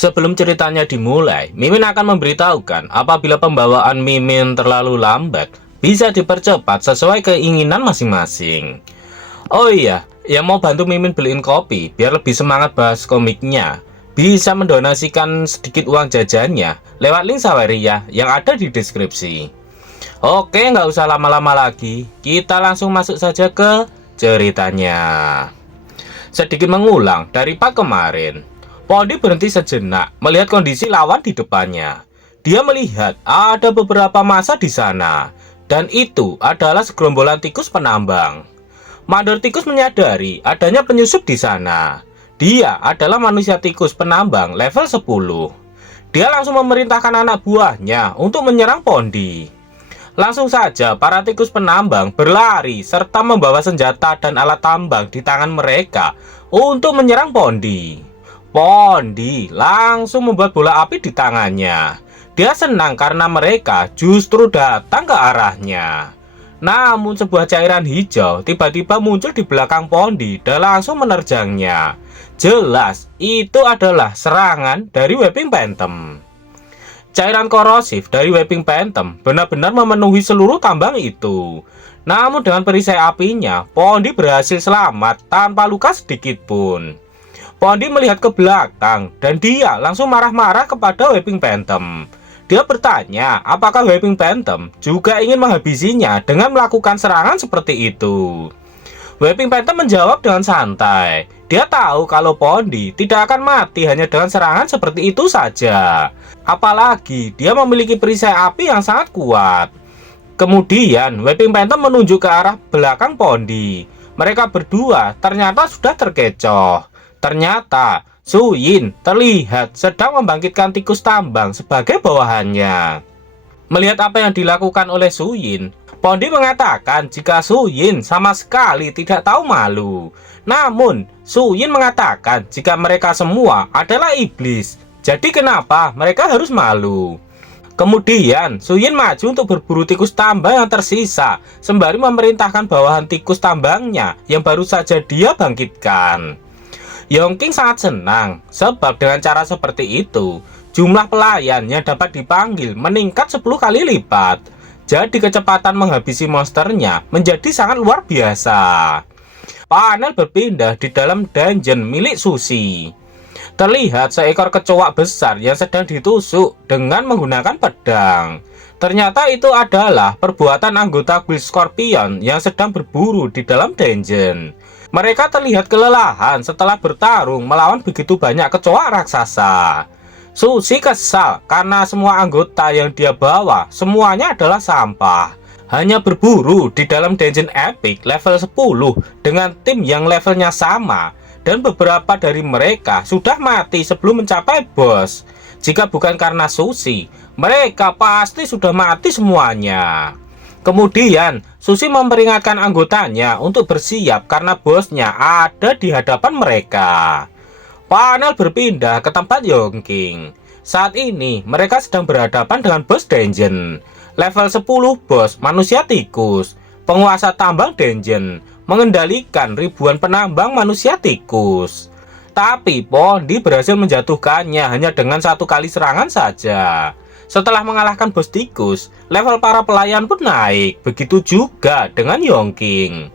Sebelum ceritanya dimulai, Mimin akan memberitahukan apabila pembawaan Mimin terlalu lambat, bisa dipercepat sesuai keinginan masing-masing. Oh iya, yang mau bantu Mimin beliin kopi biar lebih semangat bahas komiknya, bisa mendonasikan sedikit uang jajannya lewat link Saweria yang ada di deskripsi. Oke, nggak usah lama-lama lagi, kita langsung masuk saja ke ceritanya. Sedikit mengulang dari part kemarin, Pondi berhenti sejenak melihat kondisi lawan di depannya. Dia melihat ada beberapa massa di sana, dan itu adalah segerombolan tikus penambang. Mandor tikus menyadari adanya penyusup di sana. Dia adalah manusia tikus penambang level 10. Dia langsung memerintahkan anak buahnya untuk menyerang Pondi. Langsung saja para tikus penambang berlari serta membawa senjata dan alat tambang di tangan mereka untuk menyerang Pondi. Pondi langsung membuat bola api di tangannya. Dia senang karena mereka justru datang ke arahnya. Namun sebuah cairan hijau tiba-tiba muncul di belakang Pondi dan langsung menerjangnya. Jelas itu adalah serangan dari Weeping Phantom. Cairan korosif dari Weeping Phantom benar-benar memenuhi seluruh tambang itu. Namun dengan perisai apinya, Pondi berhasil selamat tanpa luka sedikit pun. Pondi melihat ke belakang dan dia langsung marah-marah kepada Weeping Phantom. Dia bertanya apakah Weeping Phantom juga ingin menghabisinya dengan melakukan serangan seperti itu. Weeping Phantom menjawab dengan santai. Dia tahu kalau Pondi tidak akan mati hanya dengan serangan seperti itu saja. Apalagi dia memiliki perisai api yang sangat kuat. Kemudian Weeping Phantom menunjuk ke arah belakang Pondi. Mereka berdua ternyata sudah terkecoh. Ternyata Su Yin terlihat sedang membangkitkan tikus tambang sebagai bawahannya. Melihat apa yang dilakukan oleh Su Yin, Pondi mengatakan jika Su Yin sama sekali tidak tahu malu. Namun Su Yin mengatakan jika mereka semua adalah iblis, jadi kenapa mereka harus malu? Kemudian Su Yin maju untuk berburu tikus tambang yang tersisa, sembari memerintahkan bawahan tikus tambangnya yang baru saja dia bangkitkan. Yongking sangat senang sebab dengan cara seperti itu jumlah pelayan yang dapat dipanggil meningkat 10 kali lipat. Jadi kecepatan menghabisi monsternya menjadi sangat luar biasa. Panel berpindah di dalam dungeon milik Sushi. Terlihat seekor kecoak besar yang sedang ditusuk dengan menggunakan pedang. Ternyata itu adalah perbuatan anggota Guild Scorpion yang sedang berburu di dalam dungeon. Mereka terlihat kelelahan setelah bertarung melawan begitu banyak kecoak raksasa. Sushi kesal karena semua anggota yang dia bawa semuanya adalah sampah. Hanya berburu di dalam dungeon epic level 10 dengan tim yang levelnya sama. Dan beberapa dari mereka sudah mati sebelum mencapai bos. Jika bukan karena Sushi, mereka pasti sudah mati semuanya. Kemudian Sushi memperingatkan anggotanya untuk bersiap karena bosnya ada di hadapan mereka. Panel berpindah ke tempat Yongking. Saat ini mereka sedang berhadapan dengan bos dungeon level 10 bos manusia tikus, penguasa tambang dungeon, mengendalikan ribuan penambang manusia tikus. Tapi Pondi berhasil menjatuhkannya hanya dengan satu kali serangan saja. Setelah mengalahkan bos tikus, level para pelayan pun naik. Begitu juga dengan Yongking.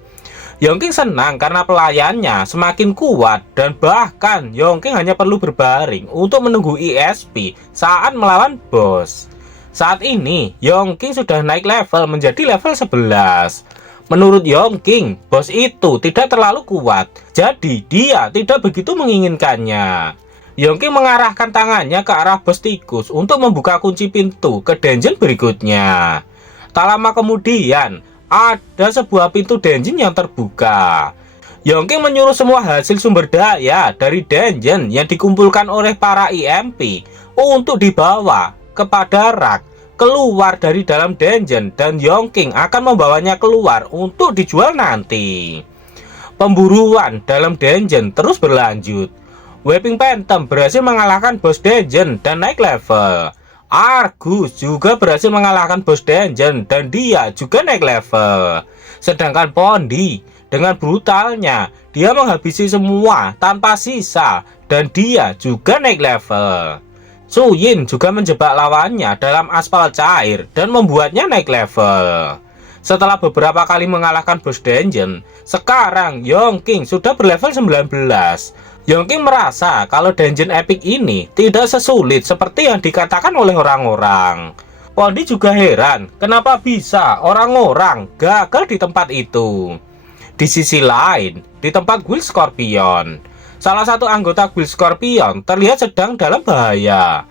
Yongking senang karena pelayannya semakin kuat dan bahkan Yongking hanya perlu berbaring untuk menunggu ESP saat melawan bos. Saat ini Yongking sudah naik level menjadi level 11. Menurut Yongking, bos itu tidak terlalu kuat, jadi dia tidak begitu menginginkannya. Yongking mengarahkan tangannya ke arah bos tikus untuk membuka kunci pintu ke dungeon berikutnya. Tak lama kemudian, ada sebuah pintu dungeon yang terbuka. Yongking menyuruh semua hasil sumber daya dari dungeon yang dikumpulkan oleh para EMP untuk dibawa kepada rak keluar dari dalam dungeon dan Yongking akan membawanya keluar untuk dijual nanti. Pemburuan dalam dungeon terus berlanjut. Weeping Phantom berhasil mengalahkan bos dungeon dan naik level. Argus juga berhasil mengalahkan bos dungeon dan dia juga naik level. Sedangkan Pondi Dengan brutalnya, dia menghabisi semua tanpa sisa dan dia juga naik level. Su Yin juga menjebak lawannya dalam aspal cair dan membuatnya naik level. Setelah beberapa kali mengalahkan bos dungeon, sekarang Yongking sudah berlevel 19. Yongking merasa kalau dungeon epic ini tidak sesulit seperti yang dikatakan oleh orang-orang. Pondi juga heran kenapa bisa orang-orang gagal di tempat itu. Di sisi lain, di tempat Guild Scorpion, salah satu anggota Guild Scorpion terlihat sedang dalam bahaya.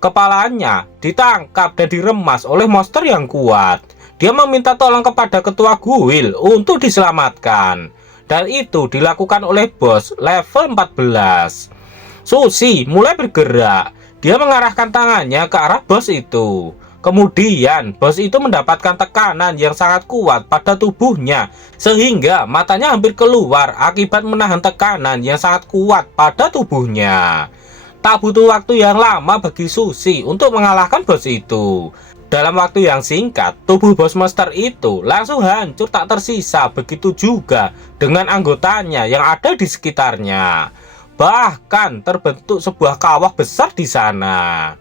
Kepalanya ditangkap dan diremas oleh monster yang kuat. Dia meminta tolong kepada ketua guild untuk diselamatkan. Dan itu dilakukan oleh bos level 14. Sushi mulai bergerak. Dia mengarahkan tangannya ke arah bos itu. Kemudian bos itu mendapatkan tekanan yang sangat kuat pada tubuhnya sehingga matanya hampir keluar akibat menahan tekanan yang sangat kuat pada tubuhnya. Tak butuh waktu yang lama bagi Sushi untuk mengalahkan bos itu. Dalam waktu yang singkat, tubuh bos monster itu langsung hancur tak tersisa, begitu juga dengan anggotanya yang ada di sekitarnya. Bahkan terbentuk sebuah kawah besar di sana.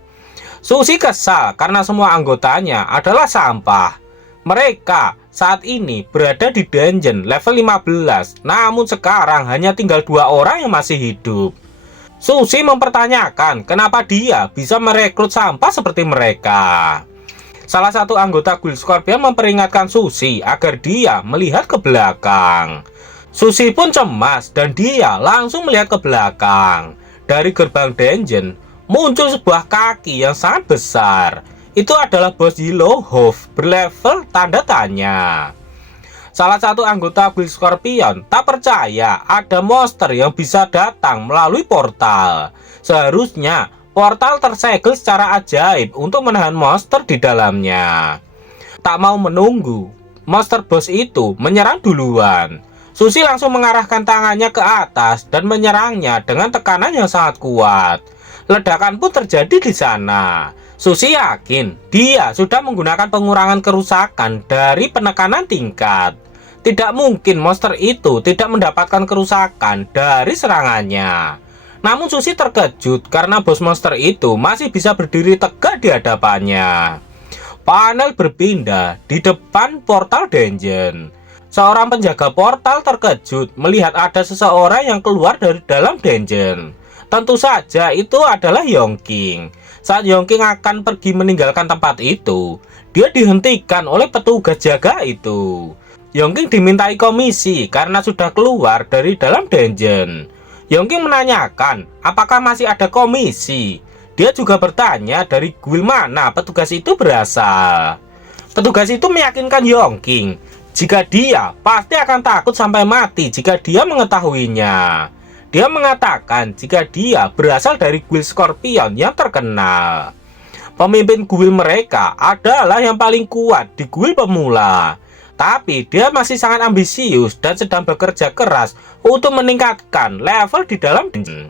Sushi kesal karena semua anggotanya adalah sampah. Mereka saat ini berada di dungeon level 15, namun sekarang hanya tinggal 2 orang yang masih hidup. Sushi mempertanyakan kenapa dia bisa merekrut sampah seperti mereka. Salah satu anggota Guild Scorpion memperingatkan Sushi agar dia melihat ke belakang. Sushi pun cemas dan dia langsung melihat ke belakang. Dari gerbang dungeon muncul sebuah kaki yang sangat besar. Itu adalah bos Yellow Hoof berlevel tanda tanya. Salah satu anggota Guild Scorpion tak percaya ada monster yang bisa datang melalui portal. Seharusnya portal tersegel secara ajaib untuk menahan monster di dalamnya. Tak mau menunggu, monster bos itu menyerang duluan. Sushi langsung mengarahkan tangannya ke atas dan menyerangnya dengan tekanan yang sangat kuat. Ledakan pun terjadi di sana. Sushi yakin dia sudah menggunakan pengurangan kerusakan dari penekanan tingkat. Tidak mungkin monster itu tidak mendapatkan kerusakan dari serangannya. Namun Sushi terkejut karena bos monster itu masih bisa berdiri tegak di hadapannya. Panel berpindah di depan portal dungeon. Seorang penjaga portal terkejut melihat ada seseorang yang keluar dari dalam dungeon. Tentu saja itu adalah Yongking. Saat Yongking akan pergi meninggalkan tempat itu, dia dihentikan oleh petugas jaga itu. Yongking dimintai komisi karena sudah keluar dari dalam dungeon. Yongking menanyakan apakah masih ada komisi. Dia juga bertanya dari guild mana petugas itu berasal. Petugas itu meyakinkan Yongking jika dia pasti akan takut sampai mati jika dia mengetahuinya. Dia mengatakan jika dia berasal dari Guild Scorpion yang terkenal. Pemimpin guild mereka adalah yang paling kuat di guild pemula. Tapi dia masih sangat ambisius dan sedang bekerja keras untuk meningkatkan level di dalam dungeon.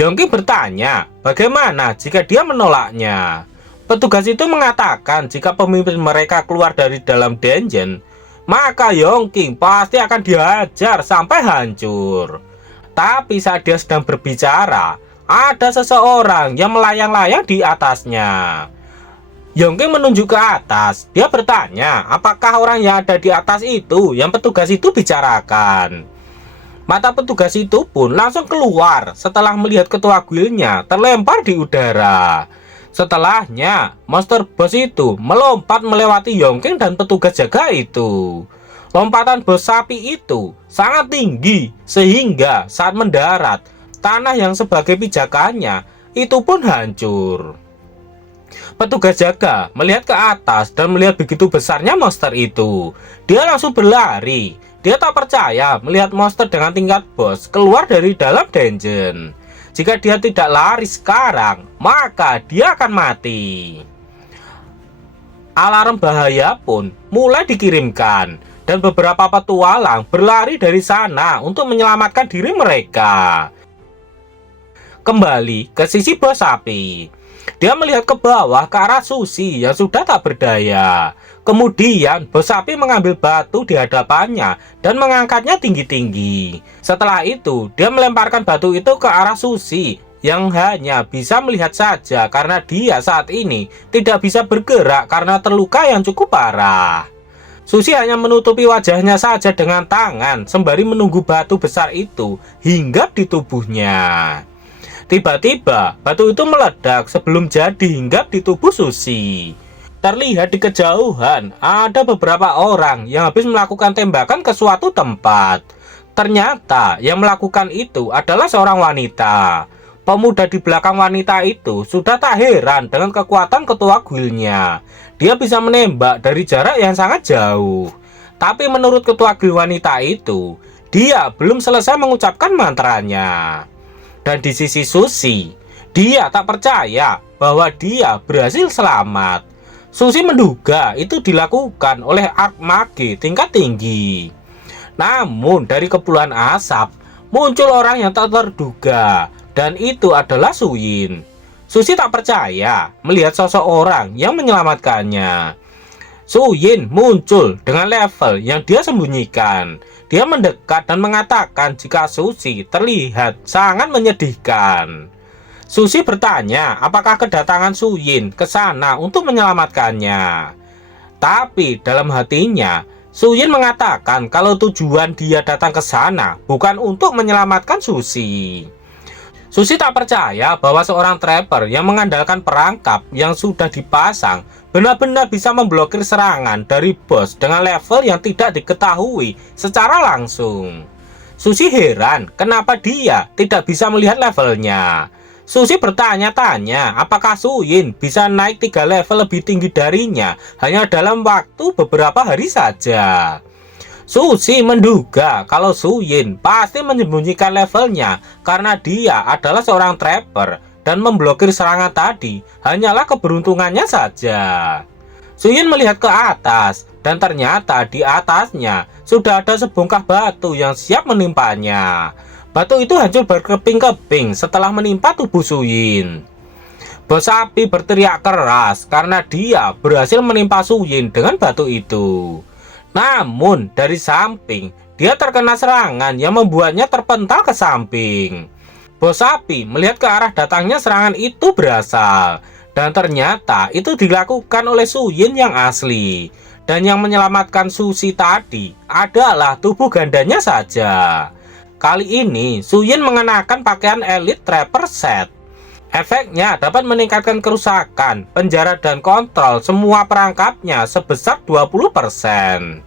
Yongking bertanya bagaimana jika dia menolaknya. Petugas itu mengatakan jika pemimpin mereka keluar dari dalam dungeon, maka Yongking pasti akan dihajar sampai hancur. Tapi saat dia sedang berbicara, ada seseorang yang melayang-layang di atasnya. Yongking menunjuk ke atas. Dia bertanya, apakah orang yang ada di atas itu yang petugas itu bicarakan. Mata petugas itu pun langsung keluar setelah melihat ketua guildnya terlempar di udara. Setelahnya, monster bos itu melompat melewati Yongking dan petugas jaga itu. Lompatan bos sapi itu sangat tinggi sehingga saat mendarat, tanah yang sebagai pijakannya itu pun hancur. Petugas jaga melihat ke atas dan melihat begitu besarnya monster itu. Dia langsung berlari. Dia tak percaya melihat monster dengan tingkat bos keluar dari dalam dungeon. Jika dia tidak lari sekarang, maka dia akan mati. Alarm bahaya pun mulai dikirimkan. Dan beberapa petualang berlari dari sana untuk menyelamatkan diri mereka. Kembali ke sisi bos sapi. Dia melihat ke bawah ke arah Susi yang sudah tak berdaya. Kemudian bos sapi mengambil batu di hadapannya dan mengangkatnya tinggi-tinggi. Setelah itu dia melemparkan batu itu ke arah Susi yang hanya bisa melihat saja karena dia saat ini tidak bisa bergerak karena terluka yang cukup parah. Susi hanya menutupi wajahnya saja dengan tangan sembari menunggu batu besar itu hinggap di tubuhnya. Tiba-tiba batu itu meledak sebelum jadi hinggap di tubuh Susi. Terlihat di kejauhan ada beberapa orang yang habis melakukan tembakan ke suatu tempat. Ternyata yang melakukan itu adalah seorang wanita. Pemuda di belakang wanita itu sudah tak heran dengan kekuatan ketua guildnya. Dia bisa menembak dari jarak yang sangat jauh. Tapi menurut ketua guild wanita itu, dia belum selesai mengucapkan mantranya. Dan di sisi Susi, dia tak percaya bahwa dia berhasil selamat. Susi menduga itu dilakukan oleh archmage tingkat tinggi. Namun dari kepulan asap, muncul orang yang tak terduga. Dan itu adalah Suyin. Susi tak percaya melihat sosok orang yang menyelamatkannya. Suyin muncul dengan level yang dia sembunyikan. Dia mendekat dan mengatakan jika Susi terlihat sangat menyedihkan. Susi bertanya apakah kedatangan Suyin ke sana untuk menyelamatkannya. Tapi dalam hatinya, Suyin mengatakan kalau tujuan dia datang ke sana bukan untuk menyelamatkan Susi. Susi tak percaya bahwa seorang trapper yang mengandalkan perangkap yang sudah dipasang benar-benar bisa memblokir serangan dari bos dengan level yang tidak diketahui secara langsung. Susi heran kenapa dia tidak bisa melihat levelnya. Susi bertanya-tanya apakah Suyin bisa naik 3 level lebih tinggi darinya hanya dalam waktu beberapa hari saja. Susi menduga kalau Suyin pasti menyembunyikan levelnya karena dia adalah seorang trapper dan memblokir serangan tadi hanyalah keberuntungannya saja. Suyin melihat ke atas dan ternyata di atasnya sudah ada sebongkah batu yang siap menimpanya. Batu itu hancur berkeping-keping setelah menimpa tubuh Suyin. Bos sapi berteriak keras karena dia berhasil menimpa Suyin dengan batu itu. Namun dari samping dia terkena serangan yang membuatnya terpental ke samping. Bos sapi melihat ke arah datangnya serangan itu berasal. Dan ternyata itu dilakukan oleh Suyin yang asli. Dan yang menyelamatkan Susi tadi adalah tubuh gandanya saja. Kali ini Suyin mengenakan pakaian Elite Trapper Set. Efeknya dapat meningkatkan kerusakan, penjara dan kontrol semua perangkapnya sebesar 20%.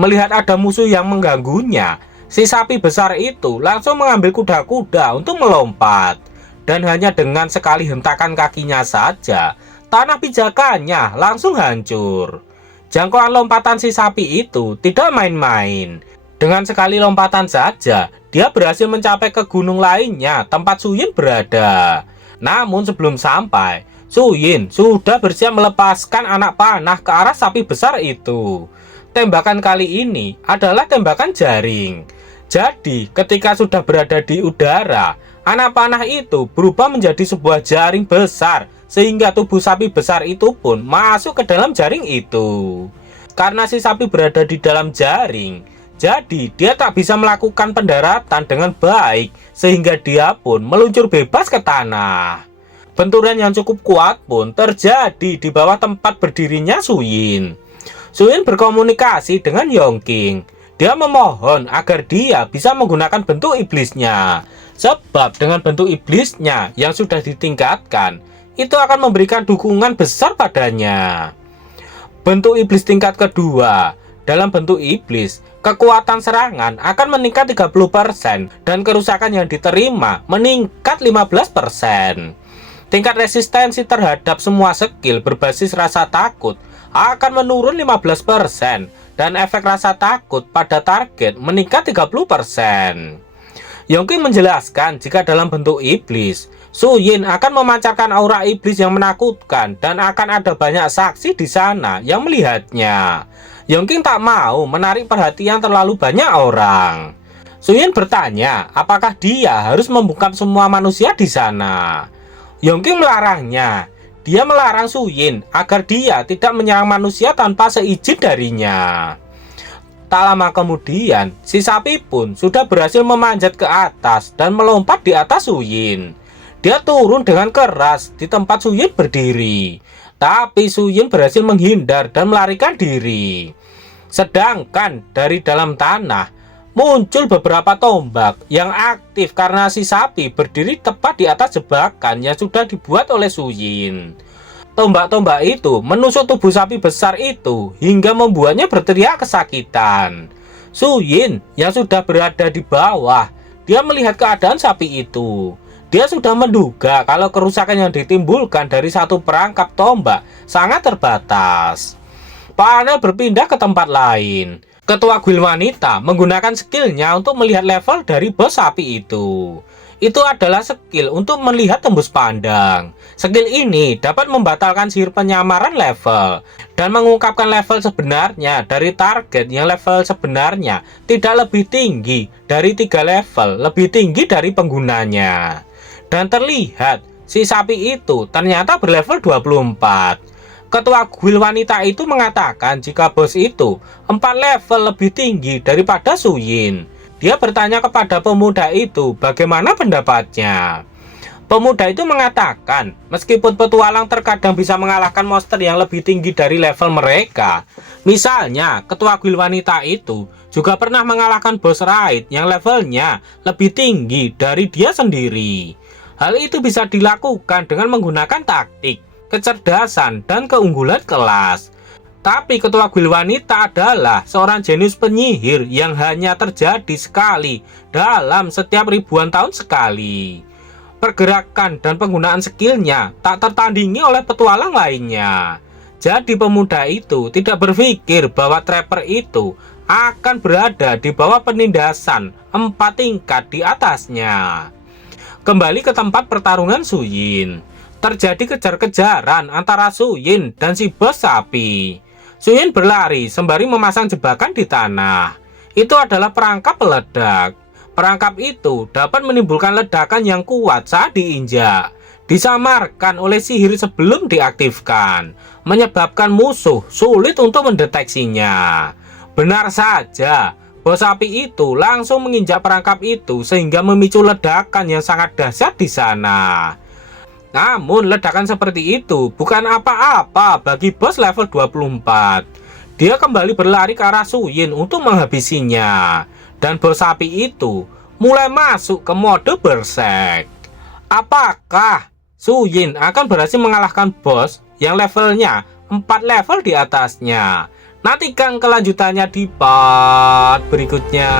Melihat ada musuh yang mengganggunya, si sapi besar itu langsung mengambil kuda-kuda untuk melompat. Dan hanya dengan sekali hentakan kakinya saja, tanah pijakannya langsung hancur. Jangkauan lompatan si sapi itu tidak main-main. Dengan sekali lompatan saja, dia berhasil mencapai ke gunung lainnya tempat Suyin berada. Namun sebelum sampai, Suyin sudah bersiap melepaskan anak panah ke arah sapi besar itu. Tembakan kali ini adalah tembakan jaring. Jadi ketika sudah berada di udara, anak panah itu berubah menjadi sebuah jaring besar sehingga tubuh sapi besar itu pun masuk ke dalam jaring itu. Karena si sapi berada di dalam jaring, jadi dia tak bisa melakukan pendaratan dengan baik sehingga dia pun meluncur bebas ke tanah. Benturan yang cukup kuat pun terjadi di bawah tempat berdirinya Suyin. Suyin berkomunikasi dengan Yongking. Dia memohon agar dia bisa menggunakan bentuk iblisnya. Sebab dengan bentuk iblisnya yang sudah ditingkatkan, itu akan memberikan dukungan besar padanya. Bentuk iblis tingkat kedua. Dalam bentuk iblis, kekuatan serangan akan meningkat 30% dan kerusakan yang diterima meningkat 15%. Tingkat resistensi terhadap semua skill berbasis rasa takut akan menurun 15% dan efek rasa takut pada target meningkat 30%. Yongking menjelaskan jika dalam bentuk iblis, Suyin akan memancarkan aura iblis yang menakutkan dan akan ada banyak saksi di sana yang melihatnya. Yongking tak mau menarik perhatian terlalu banyak orang. Suyin bertanya apakah dia harus membungkam semua manusia di sana. Yongking melarangnya. Dia melarang Suyin agar dia tidak menyerang manusia tanpa seizin darinya. Tak lama kemudian, si sapi pun sudah berhasil memanjat ke atas dan melompat di atas Suyin. Dia turun dengan keras di tempat Suyin berdiri. Tapi Suyin berhasil menghindar dan melarikan diri. Sedangkan dari dalam tanah muncul beberapa tombak yang aktif karena si sapi berdiri tepat di atas jebakan yang sudah dibuat oleh Suyin. Tombak-tombak itu menusuk tubuh sapi besar itu hingga membuatnya berteriak kesakitan. Suyin yang sudah berada di bawah, dia melihat keadaan sapi itu. Dia sudah menduga kalau kerusakan yang ditimbulkan dari satu perangkap tombak sangat terbatas. Panel berpindah ke tempat lain. Ketua guild wanita menggunakan skillnya untuk melihat level dari bos sapi itu. Itu adalah skill untuk melihat tembus pandang. Skill ini dapat membatalkan sihir penyamaran level dan mengungkapkan level sebenarnya dari target yang level sebenarnya tidak lebih tinggi dari 3 level lebih tinggi dari penggunanya. Dan terlihat si sapi itu ternyata berlevel 24. Ketua guild wanita itu mengatakan jika bos itu 4 level lebih tinggi daripada Suyin. Dia bertanya kepada pemuda itu bagaimana pendapatnya. Pemuda itu mengatakan meskipun petualang terkadang bisa mengalahkan monster yang lebih tinggi dari level mereka. Misalnya ketua guild wanita itu juga pernah mengalahkan bos raid yang levelnya lebih tinggi dari dia sendiri. Hal itu bisa dilakukan dengan menggunakan taktik, kecerdasan, dan keunggulan kelas. Tapi ketua guild wanita adalah seorang jenius penyihir yang hanya terjadi sekali dalam setiap ribuan tahun sekali. Pergerakan dan penggunaan skillnya tak tertandingi oleh petualang lainnya. Jadi pemuda itu tidak berpikir bahwa trapper itu akan berada di bawah penindasan 4 tingkat di atasnya. Kembali ke tempat pertarungan Suyin. Terjadi kejar-kejaran antara Suyin dan si bos sapi. Suyin berlari sembari memasang jebakan di tanah. Itu adalah perangkap peledak. Perangkap itu dapat menimbulkan ledakan yang kuat saat diinjak. Disamarkan oleh sihir sebelum diaktifkan, menyebabkan musuh sulit untuk mendeteksinya. Benar saja, bos sapi itu langsung menginjak perangkap itu sehingga memicu ledakan yang sangat dahsyat di sana. Namun ledakan seperti itu bukan apa-apa bagi bos level 24. Dia kembali berlari ke arah Suyin untuk menghabisinya. Dan bos sapi itu mulai masuk ke mode berserk. Apakah Suyin akan berhasil mengalahkan bos yang levelnya 4 level di atasnya? Nantikan kelanjutannya di part berikutnya.